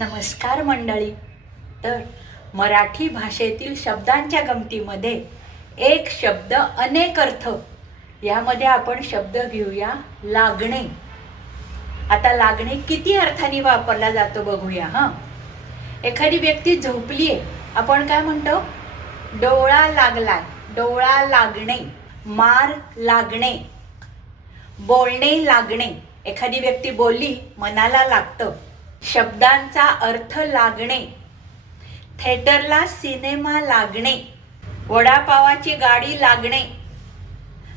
नमस्कार मंडळी. तर मराठी भाषेतील शब्दांच्या गमतीमध्ये एक शब्द अनेक अर्थ, यामध्ये आपण शब्द घेऊया लागणे. आता लागणे किती अर्थाने वापरला जातो बघूया. एखादी व्यक्ती झोपली आहे, आपण काय म्हणतो? डोळा लागलाय, डोळा लागणे. मार लागणे, बोलणे लागणे. एखादी व्यक्ती बोलली, मनाला लागतं. शब्दांचा अर्थ लागणे. थिएटरला सिनेमा लागणे, वडापावाची गाडी लागणे,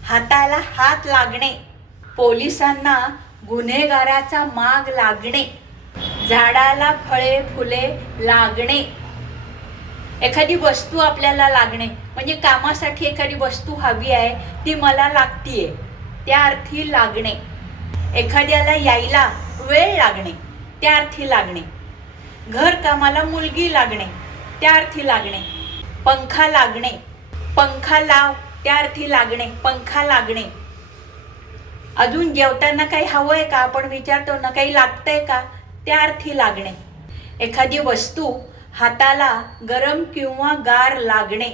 हाताला हात लागणे, पोलिसांना गुन्हेगाराचा माग लागणे, झाडाला फळे फुले लागणे. एखादी वस्तू आपल्याला लागणे म्हणजे कामासाठी एखादी वस्तू हवी आहे, ती मला लागतीये, त्या अर्थी लागणे. एखाद्याला यायला वेळ लागणे, त्या अर्थी लागणे. घर कामाला मुलगी लागणे, त्या अर्थी लागणे. पंखा लागणे, पंखा लाव, त्या अर्थी लागणे, पंखा लागणे. अजून जेवताना काही हवंय का आपण विचारतो ना, काही लागतंय का, त्या अर्थी लागणे. एखादी वस्तू हाताला गरम किंवा गार लागणे,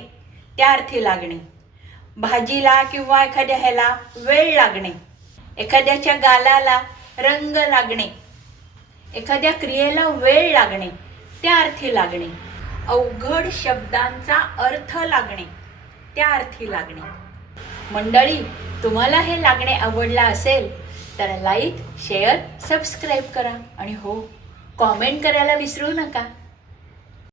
त्या अर्थी लागणे. भाजीला किंवा एखाद्या ह्याला वेळ लागणे. एखाद्याच्या गालाला रंग लागणे, एखाद्या क्रियेला वेळ लागणे, त्या अर्थी लागणे. अवघड शब्दांचा अर्थ लागणे, त्या अर्थी लागणे. मंडळी, तुम्हाला हे लागणे आवडला असेल तर लाईक, शेअर, सबस्क्राईब करा आणि हो, कॉमेंट करायला विसरू नका.